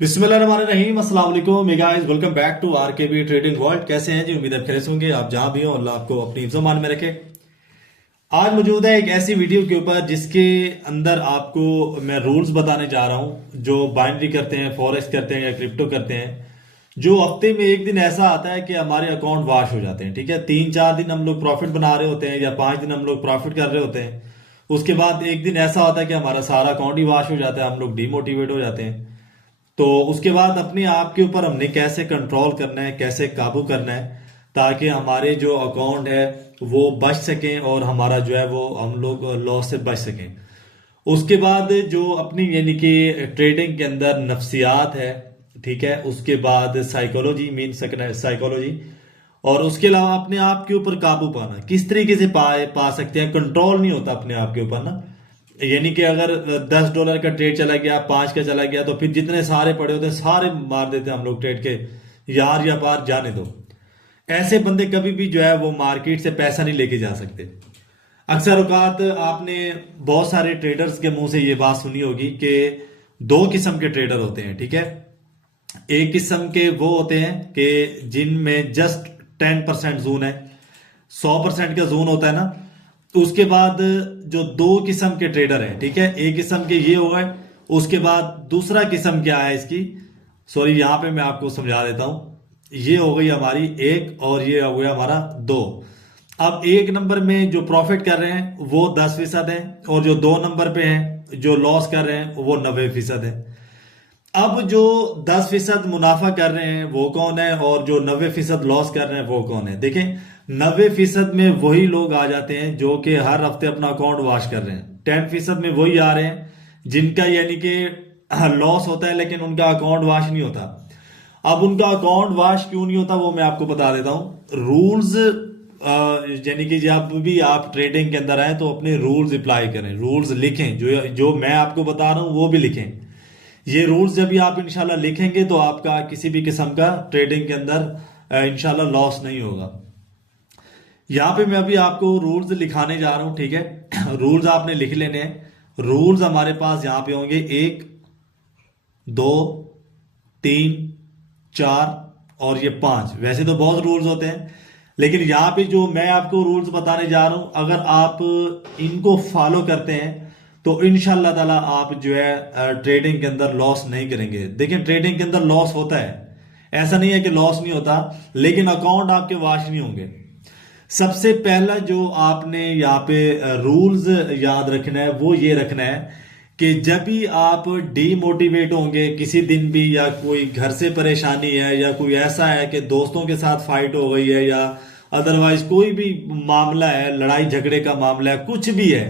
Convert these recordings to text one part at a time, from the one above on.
बिस्मिल्लाहिर्रहमानिर्रहीम अस्सलाम वालेकुम guys, welcome back to RKB trading world. कैसे हैं जी? उम्मीद है खैरियत होंगे। आप जहां भी हो अल्लाह आपको अपनी हिफ्ज़-ओ-मान में रखे। आज मौजूद है एक ऐसी वीडियो के ऊपर जिसके अंदर आपको मैं रूल्स बताने जा रहा हूं जो बाइनरी करते हैं, फॉरेक्स करते हैं या क्रिप्टो करते हैं। जो हफ्ते में एक दिन ऐसा आता है कि हमारे अकाउंट वॉश हो जाते हैं। ठीक है, 3-4 दिन हम लोग प्रॉफिट बना रहे होते हैं या 5 दिन हम लोग प्रॉफिट कर रहे होते हैं। उसके बाद एक दिन ऐसा होता है कि हमारा सारा अकाउंट ही वॉश हो जाता है, हम लोग डीमोटिवेट हो जाते हैं। तो उसके बाद अपने आप के ऊपर हमने कैसे कंट्रोल करना है, कैसे काबू करना है, ताकि हमारे जो अकाउंट है वो बच सकें और हमारा जो है वो हम लोग लॉस से बच सकें। उसके बाद जो अपनी यानी कि ट्रेडिंग के अंदर नफ्सियात है, ठीक है, उसके बाद साइकोलॉजी मीन साइकोलॉजी, और उसके अलावा अपने आप के ऊपर काबू पाना किस तरीके से पा सकते हैं। कंट्रोल नहीं होता अपने आप के ऊपर ना, यानी कि अगर $10 का ट्रेड चला गया, 5 का चला गया, तो फिर जितने सारे पड़े होते हैं सारे मार देते हैं हम लोग ट्रेड के, यार या पार जाने दो। ऐसे बंदे कभी भी जो है वो मार्केट से पैसा नहीं लेके जा सकते। अक्सर औकात आपने बहुत सारे ट्रेडर्स के मुंह से ये बात सुनी होगी कि दो किस्म के ट्रेडर होते हैं। ठीक है, एक किस्म के वो होते हैं कि जिनमें जस्ट 10% जोन है, 100% का जोन होता है ना। तो उसके बाद जो दो किस्म के ट्रेडर हैं, ठीक है, एक किस्म के ये हो गए, उसके बाद दूसरा किस्म क्या है इसकी, सॉरी यहां पे मैं आपको समझा देता हूं। ये हो गई हमारी एक और ये हो गया हमारा दो। अब एक नंबर में जो प्रॉफिट कर रहे हैं वो 10% है और जो 2 नंबर पे हैं जो लॉस कर रहे हैं वो 90% है। अब जो 10% मुनाफा कर रहे हैं वो कौन है और जो 90% लॉस कर रहे हैं वो कौन है? देखें, 90% में वही लोग आ जाते हैं जो कि हर हफ्ते अपना अकाउंट वॉश कर रहे हैं। 10% में वही आ रहे हैं जिनका यानी कि लॉस होता है लेकिन उनका अकाउंट वॉश नहीं होता। अब उनका अकाउंट वॉश क्यों नहीं होता वो मैं आपको बता देता हूं। रूल्स, यानी कि जब भी आप ट्रेडिंग के अंदर आए तो अपने रूल्स अप्लाई करें, रूल्स लिखें, जो जो मैं आपको बता रहा हूं वो भी लिखें। ये रूल्स जब भी आप इंशाल्लाह लिखेंगे तो आपका किसी भी किस्म का ट्रेडिंग के अंदर इंशाल्लाह लॉस नहीं होगा। यहां पे मैं अभी आपको रूल्स लिखाने जा रहा हूं, ठीक है। रूल्स आपने लिख लेने हैं। रूल्स हमारे पास यहां पे होंगे 1, 2, 3, 4 और ये 5। वैसे तो बहुत रूल्स होते हैं लेकिन यहां पे जो मैं आपको रूल्स बताने जा रहा हूं, अगर आप इनको फॉलो करते हैं तो इंशाल्लाह ताला आप जो है ट्रेडिंग के अंदर लॉस नहीं करेंगे। देखिए, ट्रेडिंग के अंदर लॉस होता है, ऐसा नहीं है कि लॉस नहीं होता, लेकिन अकाउंट आपके वॉश नहीं होंगे। सबसे पहला जो आपने यहाँ पे रूल्स याद रखना है वो ये रखना है कि जब भी आप डीमोटिवेट होंगे किसी दिन भी, या कोई घर से परेशानी है या कोई ऐसा है कि दोस्तों के साथ फाइट हो गई है या अदरवाइज कोई भी मामला है, लड़ाई झगड़े का मामला है, कुछ भी है,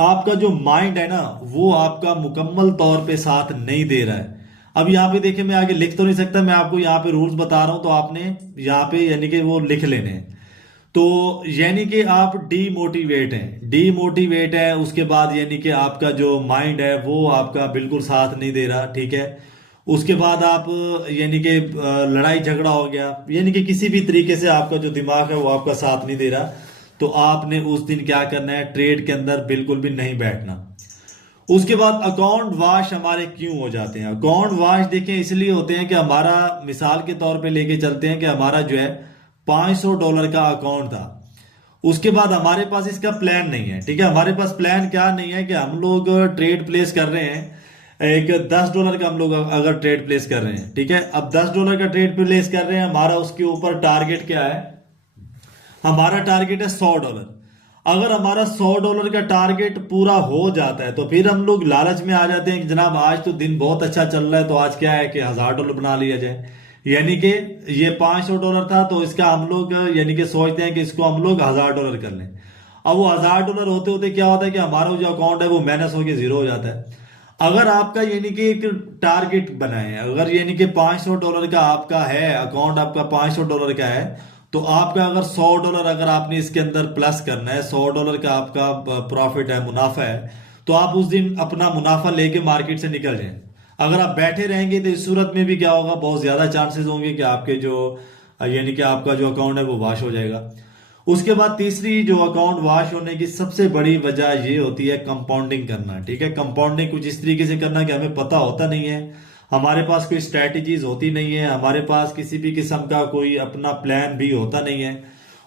आपका जो माइंड है ना वो आपका मुकम्मल तौर पे साथ नहीं दे रहा है। अब यहाँ पे देखिए, मैं आगे लिख तो नहीं सकता, मैं आपको यहाँ पे रूल्स बता रहा हूं तो आपने यहाँ पे यानी कि वो लिख लेने हैं। तो यानी कि आप डीमोटिवेट हैं, डीमोटिवेट है, उसके बाद यानी कि आपका जो माइंड है वो आपका बिल्कुल साथ नहीं दे रहा, ठीक है। उसके बाद आप यानी कि लड़ाई झगड़ा हो गया, यानी कि किसी भी तरीके से आपका जो दिमाग है वो आपका साथ नहीं दे रहा, तो आपने उस दिन क्या करना है, ट्रेड के अंदर बिल्कुल भी नहीं बैठना। उसके बाद अकाउंट वॉश हमारे क्यों हो जाते हैं? अकाउंट वॉश देखें इसलिए होते हैं कि हमारा, मिसाल के तौर पे लेके चलते हैं कि हमारा जो है $500 का अकाउंट था, उसके बाद हमारे पास इसका प्लान नहीं है, ठीक है। हमारे पास प्लान क्या नहीं है कि हम लोग ट्रेड प्लेस कर रहे हैं, एक $10 का हम लोग अगर ट्रेड प्लेस कर रहे हैं, ठीक है। अब $10 का ट्रेड प्लेस कर रहे हैं, हमारा उसके ऊपर टारगेट क्या है? हमारा टारगेट है $100। अगर हमारा $100 का टारगेट पूरा हो जाता है तो फिर हम लोग लालच में आ जाते हैं कि जनाब आज तो दिन बहुत अच्छा चल रहा है, तो आज क्या है कि $1000 बना लिया जाए। यानी कि ये $500 था तो इसका हम लोग यानी कि सोचते हैं कि इसको हम लोग $1000 कर लें। अब वो $1000 होते होते क्या होता है कि हमारा जो अकाउंट है वो माइनस होकर जीरो हो जाता है। अगर आपका यानी कि एक टारगेट बनाए, अगर यानी कि $500 का आपका है अकाउंट, आपका $500 का है, तो आपका अगर $100 अगर आपने इसके अंदर प्लस करना है, $100 का आपका प्रॉफिट है, मुनाफा है, तो आप उस दिन अपना मुनाफा लेके मार्केट से निकल जाएं। अगर आप बैठे रहेंगे तो इस सूरत में भी क्या होगा, बहुत ज्यादा चांसेस होंगे कि आपके जो यानी कि आपका जो अकाउंट है वो वॉश हो जाएगा। उसके बाद तीसरी जो अकाउंट वॉश होने की सबसे बड़ी वजह ये होती है कंपाउंडिंग करना, ठीक है। कंपाउंडिंग कुछ इस तरीके से करना कि हमें पता होता नहीं है, हमारे पास कोई स्ट्रैटेजीज होती नहीं है, हमारे पास किसी भी किस्म का कोई अपना प्लान भी होता नहीं है।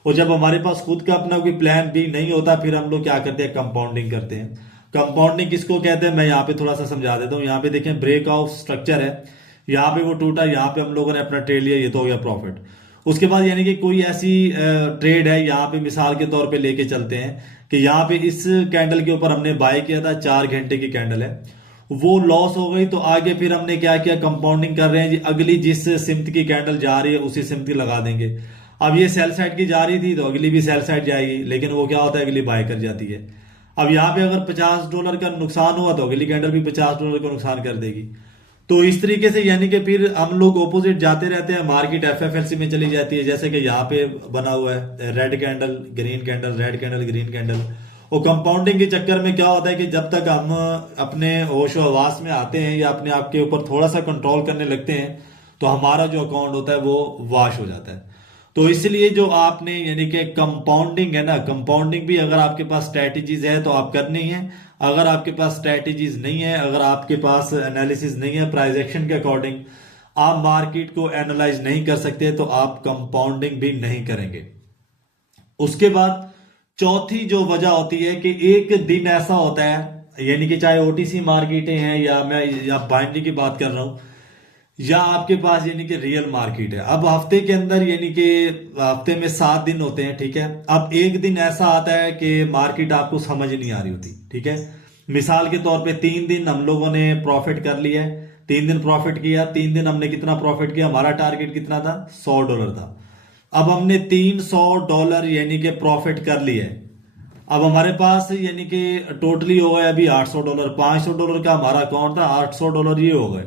और जब हमारे पास खुद का अपना कोई प्लान भी नहीं होता, फिर हम लोग क्या करते हैं, कंपाउंडिंग करते हैं। कंपाउंडिंग किसको कहते हैं, मैं यहाँ पे थोड़ा सा समझा देता हूँ। यहाँ पे देखें ब्रेक ऑफ स्ट्रक्चर है, यहाँ पे वो टूटा, यहाँ पे हम लोगों ने अपना ट्रेड लिया, ये तो हो गया प्रॉफिट। उसके बाद यानी कि कोई ऐसी ट्रेड है, यहाँ पे मिसाल के तौर पे लेके चलते हैं कि यहाँ पे इस कैंडल के ऊपर हमने बाय किया था, 4 घंटे की कैंडल है, वो लॉस हो गई, तो आगे फिर हमने क्या किया, कंपाउंडिंग कर रहे हैं जी, अगली जिस सिम्त की कैंडल जा रही है उसी सिम्त की लगा देंगे। अब ये सेल साइड की जा रही थी तो अगली भी सेल साइड जाएगी, लेकिन वो क्या होता है, अगली बाय कर जाती है। अब यहाँ पे अगर $50 का नुकसान हुआ तो अगली कैंडल भी $50 का नुकसान कर देगी। तो इस तरीके से यानी कि फिर हम लोग ऑपोजिट जाते रहते हैं, मार्केट एफएफएलसी में चली जाती है। जैसे कि यहाँ पे बना हुआ है red candle green candle, red candle green candle. और कंपाउंडिंग के चक्कर में क्या होता है कि जब तक हम अपने होश और हवास में आते हैं या अपने आप के ऊपर थोड़ा सा कंट्रोल करने लगते हैं, तो हमारा जो अकाउंट होता है वो वॉश हो जाता है। तो इसलिए जो आपने यानी कि कंपाउंडिंग है ना, कंपाउंडिंग भी अगर आपके पास स्ट्रैटेजीज है तो आप करनी है। अगर आपके पास स्ट्रैटेजीज नहीं है, अगर आपके पास एनालिसिस नहीं है प्राइस एक्शन के अकॉर्डिंग, आप मार्केट को एनालाइज नहीं कर सकते, तो आप कंपाउंडिंग भी नहीं करेंगे। उसके बाद चौथी जो वजह होती है कि एक दिन ऐसा होता है, यानी कि चाहे ओटीसी मार्केटें हैं या मैं या बाइनरी की बात कर रहा हूं, या आपके पास यानी कि रियल मार्केट है। अब हफ्ते के अंदर यानी कि हफ्ते में 7 दिन होते हैं, ठीक है। अब एक दिन ऐसा आता है कि मार्केट आपको समझ नहीं आ रही होती, ठीक है। मिसाल के तौर पे 3 दिन हम लोगों ने प्रॉफिट कर लिया है, 3 दिन प्रॉफिट किया, 3 दिन हमने कितना प्रॉफिट किया, हमारा टारगेट कितना था, $100 था। अब हमने $300 यानी कि प्रॉफिट कर लिया है। अब हमारे पास यानी कि टोटली हो गए अभी $800, $500 का हमारा अकाउंट था, $800 ये हो गए।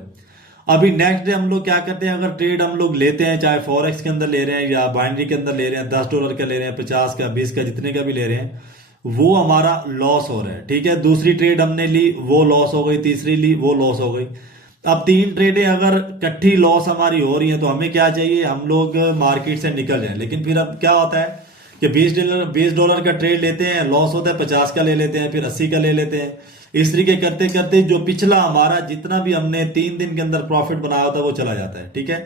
अभी नेक्स्ट डे हम लोग क्या करते हैं, अगर ट्रेड हम लोग लेते हैं, चाहे फॉरेक्स के अंदर ले रहे हैं या बाइनरी के अंदर ले रहे हैं, $10 का ले रहे हैं, 50 का, 20 का, जितने का भी ले रहे हैं, वो हमारा लॉस हो रहा है, ठीक है। दूसरी ट्रेड हमने ली, वो लॉस हो गई, तीसरी ली, वो लॉस हो गई। अब 3 ट्रेडें अगर इकट्ठी लॉस हमारी हो रही हैं, तो हमें क्या चाहिए, हम लोग मार्केट से निकल जाए। लेकिन फिर अब क्या होता है कि $20 का ट्रेड लेते हैं, लॉस होता है, 50 का ले लेते हैं, फिर 80 का ले लेते हैं। इस तरीके करते करते जो पिछला हमारा जितना भी हमने 3 दिन के अंदर प्रॉफिट बनाया था वो चला जाता है, ठीक है।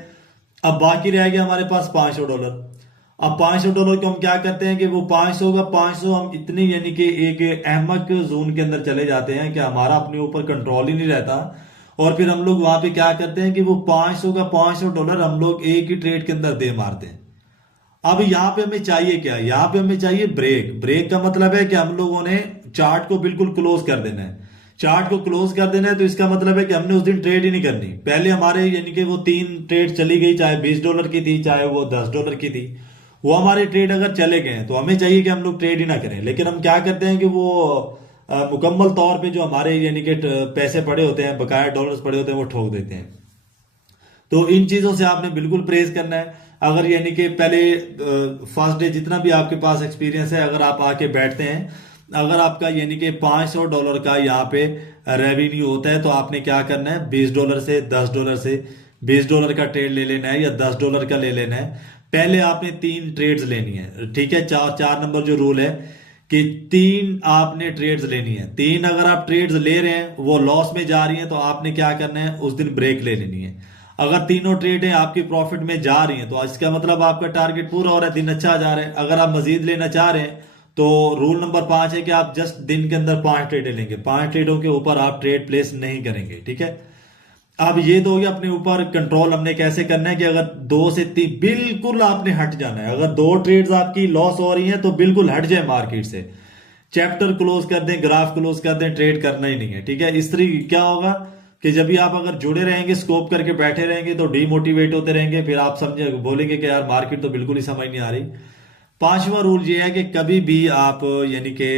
अब बाकी रह गया हमारे पास $500। अब $500 को हम क्या करते हैं कि वो 500 का 500 हम इतनी यानी कि एक अहमक जोन के अंदर चले जाते हैं कि हमारा अपने ऊपर कंट्रोल ही नहीं रहता। और फिर हम लोग वहां पे क्या करते हैं कि वो $500 का $500 हम लोग एक ही ट्रेड के अंदर दे मारते हैं। अब यहाँ पे हमें चाहिए क्या, यहाँ पे हमें चाहिए ब्रेक। ब्रेक का मतलब है कि हम लोगों ने चार्ट को बिल्कुल क्लोज कर देना है। चार्ट को क्लोज कर देना है तो इसका मतलब है कि हमने उस दिन ट्रेड ही नहीं करनी। पहले हमारे यानी कि वो 3 ट्रेड चली गई, चाहे $20 की थी, चाहे वो $10 की थी, वो हमारे ट्रेड अगर चले गए तो हमें चाहिए कि हम लोग ट्रेड ही ना करें। लेकिन हम क्या करते हैं कि वो मुकम्मल तौर पे जो हमारे यानी कि पैसे पड़े होते हैं, बकाया डॉलर्स पड़े होते हैं, वो ठोक देते हैं। तो इन चीजों से आपने बिल्कुल परहेज करना है। अगर यानी कि पहले फर्स्ट डे जितना भी आपके पास एक्सपीरियंस है, अगर आप आके बैठते हैं, अगर आपका यानी कि $500 का यहाँ पे रेवेन्यू होता है, तो आपने क्या करना है, $20 से $10 से $20 का ट्रेड ले लेना है या $10 का ले लेना है। पहले आपने 3 ट्रेड्स लेनी है, ठीक है। 4 नंबर जो रूल है कि 3 आपने ट्रेड्स लेनी है। 3 अगर आप ट्रेड्स ले रहे हैं, वो लॉस में जा रही हैं, तो आपने क्या करना है, उस दिन ब्रेक ले लेनी है। अगर तीनों ट्रेडें आपकी प्रॉफिट में जा रही हैं, तो इसका मतलब आपका टारगेट पूरा हो रहा है, दिन अच्छा जा रहा है। अगर आप मजीद लेना चाह रहे हैं, तो रूल नंबर 5 है कि आप जस्ट दिन के अंदर 5 ट्रेडें लेंगे, 5 ट्रेडों के ऊपर आप ट्रेड प्लेस नहीं करेंगे, ठीक है। अब ये तो हो गया अपने ऊपर कंट्रोल हमने कैसे करना है कि अगर 2 से 3 बिल्कुल आपने हट जाना है। अगर 2 ट्रेड्स आपकी लॉस हो रही हैं तो बिल्कुल हट जाए मार्केट से, चैप्टर क्लोज कर दें, ग्राफ क्लोज कर दें, ट्रेड करना ही नहीं है, ठीक है। इस तरीके क्या होगा कि जब भी आप अगर जुड़े रहेंगे, स्कोप करके बैठे रहेंगे, तो डीमोटिवेट होते रहेंगे, फिर आप समझे बोलेंगे कि यार मार्केट तो बिल्कुल ही समझ नहीं आ रही। 5वां रूल ये है कि कभी भी आप यानी कि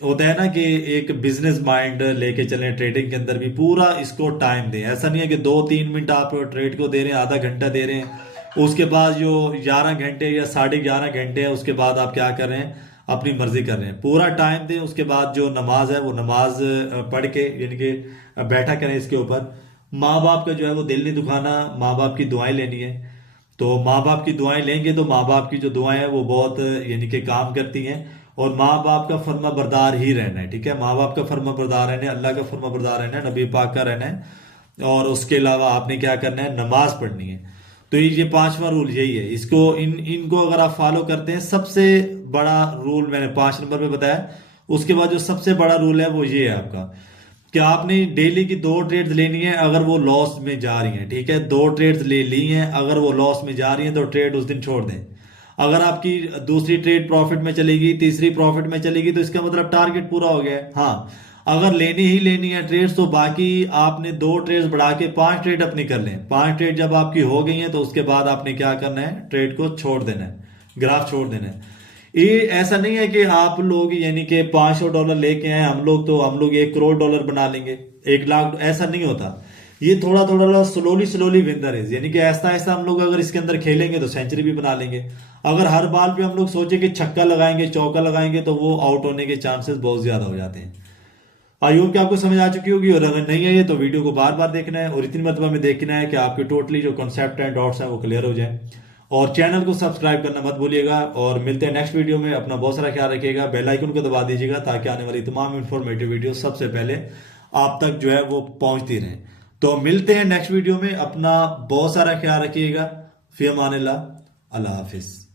होता है ना कि एक बिजनेस माइंड लेके चलें, ट्रेडिंग के अंदर भी पूरा इसको टाइम दें। ऐसा नहीं है कि 2-3 मिनट आप ट्रेड को दे रहे हैं, आधा घंटा दे रहे हैं, उसके बाद जो 11 घंटे या 11.5 घंटे है, उसके बाद आप क्या कर रहे हैं, अपनी मर्जी कर रहे हैं। पूरा टाइम दें। उसके बाद जो नमाज है वो नमाज पढ़ के यानी कि बैठा करें इसके ऊपर। माँ बाप का जो है वो दिल नहीं दुखाना, माँ बाप की दुआएं लेनी है। तो माँ बाप की दुआएं लेंगे तो माँ बाप की जो दुआएं हैं वो बहुत यानी कि काम करती हैं। और माँ बाप का फर्मा बरदार ही रहना है, ठीक है। माँ बाप का फर्मा बरदार रहना है, अल्लाह का फर्मा बरदार रहना है, नबी पाक का रहना है। और उसके अलावा आपने क्या करना है, नमाज पढ़नी है। तो ये पांचवा रूल यही है। इसको इनको अगर आप फॉलो करते हैं, सबसे बड़ा रूल मैंने 5 नंबर पे बताया। उसके बाद जो सबसे बड़ा रूल है वो ये है आपका, कि आपने डेली की 2 ट्रेड्स लेनी है। अगर वो लॉस में जा रही हैं, ठीक है, 2 ट्रेड्स ले ली हैं, अगर वो लॉस में जा रही हैं तो ट्रेड उस दिन छोड़ दें। अगर आपकी दूसरी ट्रेड प्रॉफिट में चलेगी, तीसरी प्रॉफिट में चलेगी, तो इसका मतलब टारगेट पूरा हो गया है। हाँ, अगर लेनी ही लेनी है ट्रेड्स, तो बाकी आपने 2 ट्रेड्स बढ़ा के 5 ट्रेड अपनी कर लें। 5 ट्रेड जब आपकी हो गई हैं तो उसके बाद आपने क्या करना है, ट्रेड को छोड़ देना है, ग्राफ छोड़ देना है। ये ऐसा नहीं है कि आप लोग यानी कि $500 लेके आए हम लोग, तो हम लोग $1 करोड़ बना लेंगे, 1 लाख, ऐसा नहीं होता। ये थोड़ा थोड़ा स्लोली स्लोली विनर है, यानी कि ऐसा ऐसा हम लोग अगर इसके अंदर खेलेंगे तो सेंचुरी भी बना लेंगे। अगर हर बाल पे हम लोग सोचे कि छक्का लगाएंगे, चौका लगाएंगे, तो वो आउट होने के चांसेस बहुत ज्यादा हो जाते हैं। आई होप कि आपको समझ आ चुकी होगी, और अगर नहीं आई है तो वीडियो को बार बार देखना है और इतनी मरतबा में देखना है कि आपके टोटली जो कॉन्सेप्ट हैं, डाउट्स हैं, वो क्लियर हो जाए। और चैनल को सब्सक्राइब करना मत भूलिएगा। और मिलते हैं नेक्स्ट वीडियो में। अपना बहुत सारा ख्याल रखिएगा, बेल आइकन को दबा दीजिएगा ताकि आने वाली तमाम इंफॉर्मेटिव वीडियो सबसे पहले आप तक जो है वो पहुंचती रहे। तो मिलते हैं नेक्स्ट वीडियो में। अपना बहुत सारा ख्याल रखिएगा। फी अमानिल्लाह। अल्लाह हाफिज।